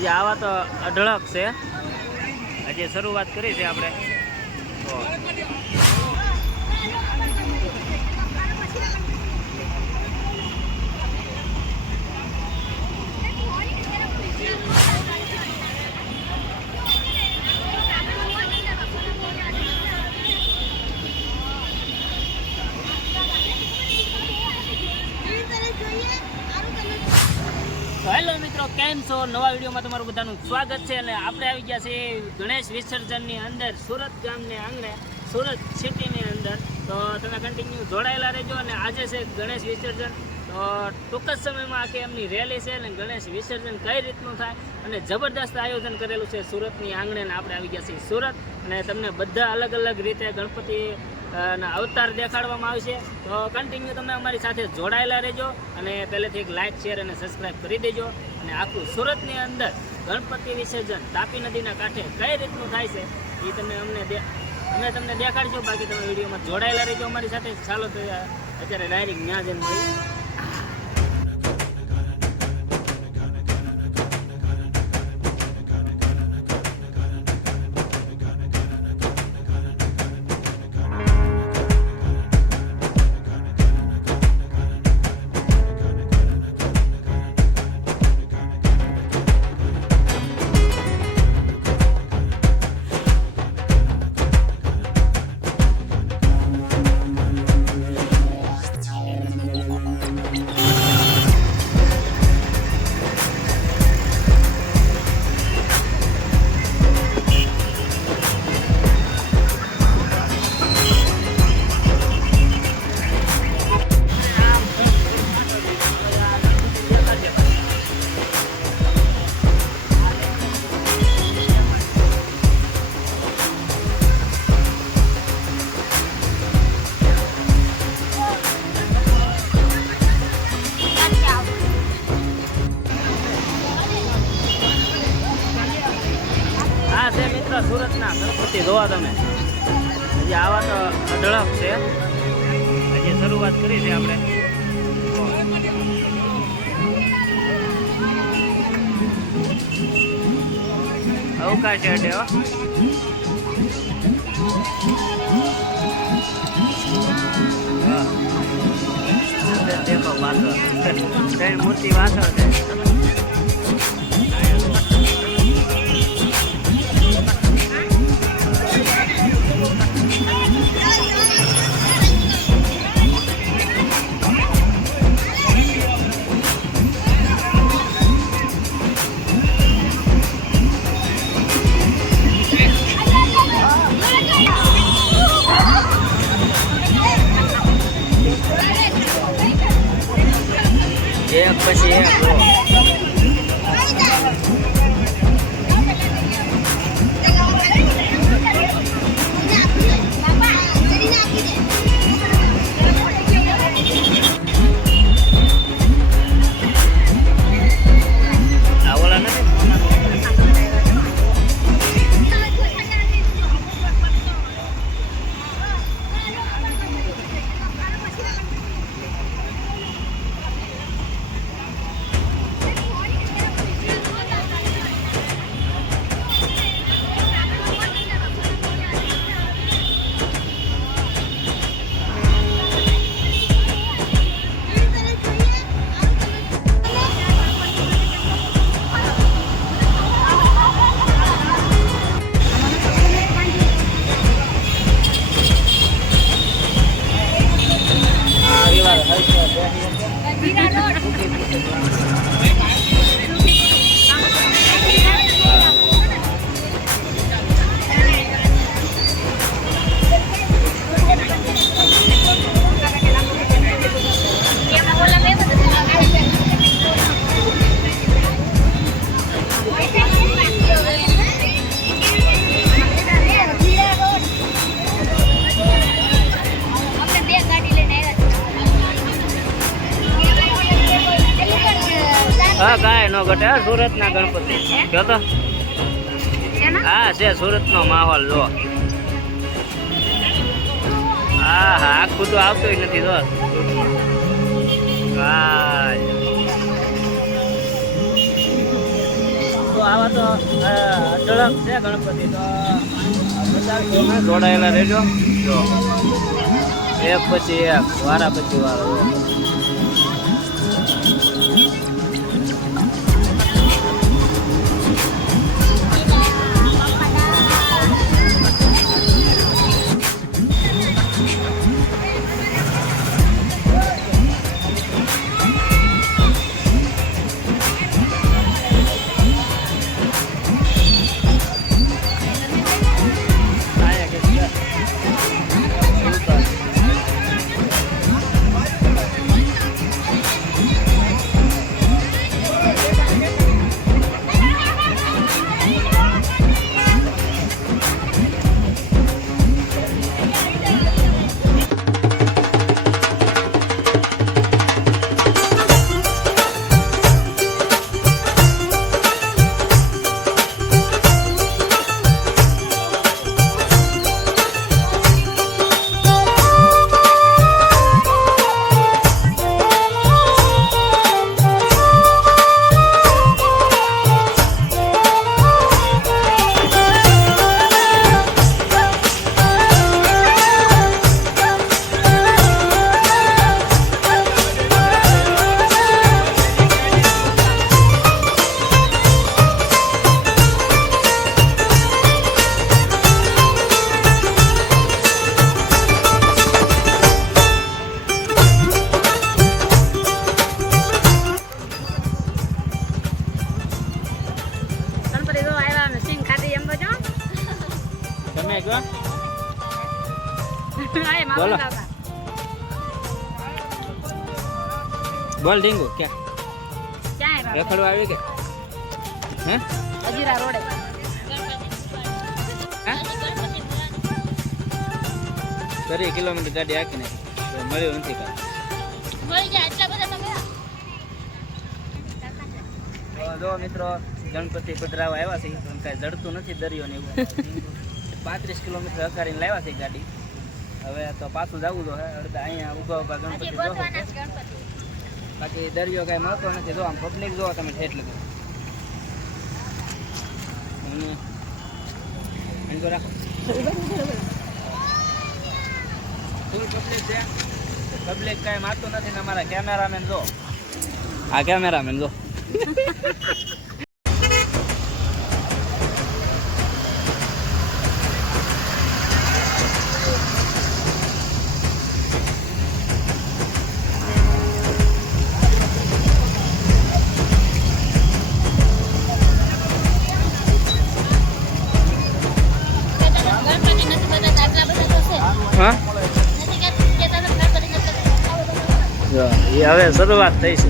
હજી આવા તો અઢળક છે. હજી શરૂઆત કરી છે આપણે. હેલો મિત્રો, કેમ છો? નવા વિડીયોમાં તમારું બધાનું સ્વાગત છે. અને આપણે આવી ગયા છે ગણેશ વિસર્જનની અંદર, સુરત ગામને આંગણે, સુરત સિટીની અંદર. તો તમે કન્ટિન્યુ જોડાયેલા રહેજો. અને આજે છે ગણેશ વિસર્જન. તો ટૂંક જ સમયમાં આખી એમની રેલી છે અને ગણેશ વિસર્જન કઈ રીતનું થાય અને જબરદસ્ત આયોજન કરેલું છે સુરતની આંગણે. અને આપણે આવી ગયા છીએ સુરત, અને તમને બધા અલગ અલગ રીતે ગણપતિ અવતાર દેખાડવામાં આવશે. તો કન્ટિન્યુ તમે અમારી સાથે જોડાયેલા રહેજો. અને પહેલેથી એક લાઇક, શેર અને સબસ્ક્રાઈબ કરી દેજો. અને આખું સુરતની અંદર ગણપતિ વિસર્જન તાપી નદીના કાંઠે કઈ રીતનું થાય છે એ તમે અમે તમને દેખાડજો. બાકી તમે વિડીયોમાં જોડાયેલા રહેજો અમારી સાથે. ચાલો તો અત્યારે ડાયરેક્ટ ત્યાં જઈને મળીએ. સુરતના ગણપતિ જોવા તમે. હજી આવા તો અઢળક છે. હજી શરૂઆત કરી છે આપણે. અવકાશ અડે હો. દેખો પાછળ કઈ મૂર્તિ પાછળ છે. એક પછી એક હા કાંઈ ન ઘટે. સુરતના ગણપતિ કયો તો. હા છે સુરતનો માહોલ જો. હા હા આખું તો આવતું નથી દોસ્ત. હા આવા તો અઢળક છે ગણપતિ. તો બતાવી દો, જોડાયેલા રહેજો. જો એક પછી એક, વારા પછી વારો. બોલો બોલ ડીંગુ ક્યાં રખડવા આવી કે હે અજીરા રોડે હે 3 કિલોમીટર ગાડી હાકીને મળ્યું નથી કાંઈ મળી જાય એટલા બધા તો જો મિત્રો ગણપતિ પધરાવા આવ્યા છે પણ કાંઈ જડતું નથી દરિયો ને એવું 35 કિલોમીટર હકારીને લાવ્યા છે ગાડી. હવે તો પાછું જવું તો હે અડધા અહીંયા ઉભા ગણપતિ જો બાકી દરિયો કાંઈ મળતો નથી. જો આમ પબ્લિક જો તમે ઠેઠ લગો રાખો ફૂલ પબ્લિક છે. પબ્લિક કાંઈ મારતું નથી ને અમારા કેમેરામેન જો આ કેમેરામેન જો એ હવે શરૂઆત થઈ છે.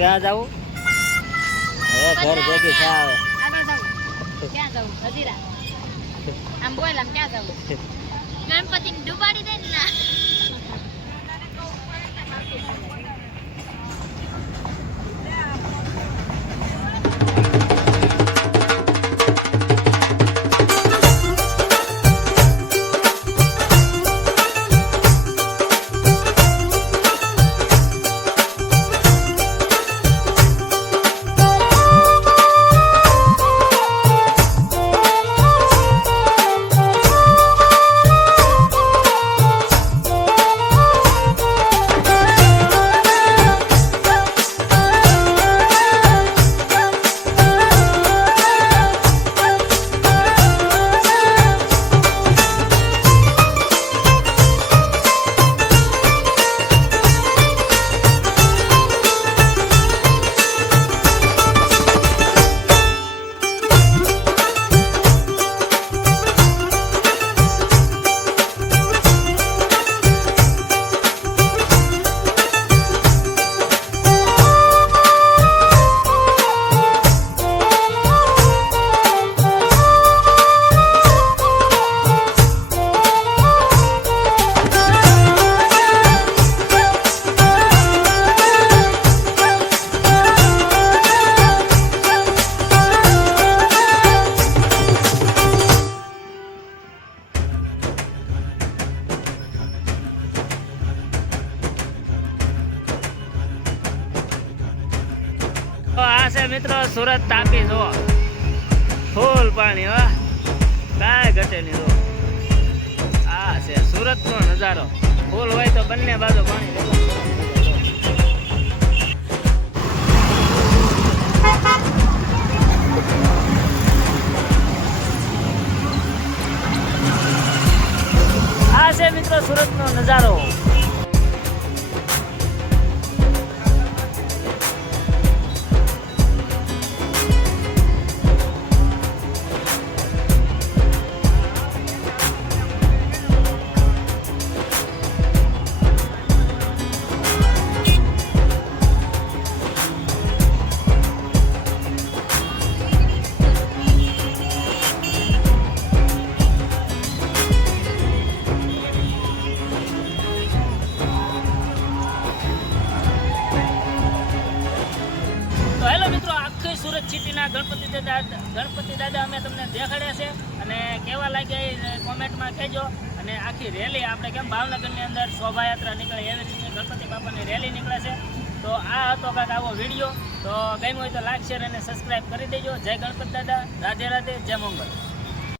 ક્યાં જવું હે ઘર ભેગી થા આવે આગળ જવું ક્યાં જવું હજીરા આમ બોલ આમ ક્યાં જવું ગણપતિને ડૂબાડી દે ને ના તો આ છે મિત્રો સુરત તાપી જો ફૂલ પાણી હો કાંઈ ઘટે નહીં જો આ છે સુરતનો નજારો ફૂલ હોય તો બંને બાજુ પાણી આ છે મિત્રો સુરતનો નજારો તો હેલો મિત્રો આખી સુરત સિટીના ગણપતિ દાદા અમે તમને દેખાડ્યા છે અને કેવા લાગ્યા એ કોમેન્ટમાં કહેજો અને આખી રેલી આપણે કેમ ભાવનગરની અંદર શોભાયાત્રા નીકળે એવી રીતે ગણપતિ બાપાની રેલી નીકળે છે તો આ હતો કાંઈક આવો વિડીયો તો ગમ્યો હોય તો લાઈક શેર અને સબસ્ક્રાઈબ કરી દેજો જય ગણપતિ દાદા રાધે રાધે જય મંગળ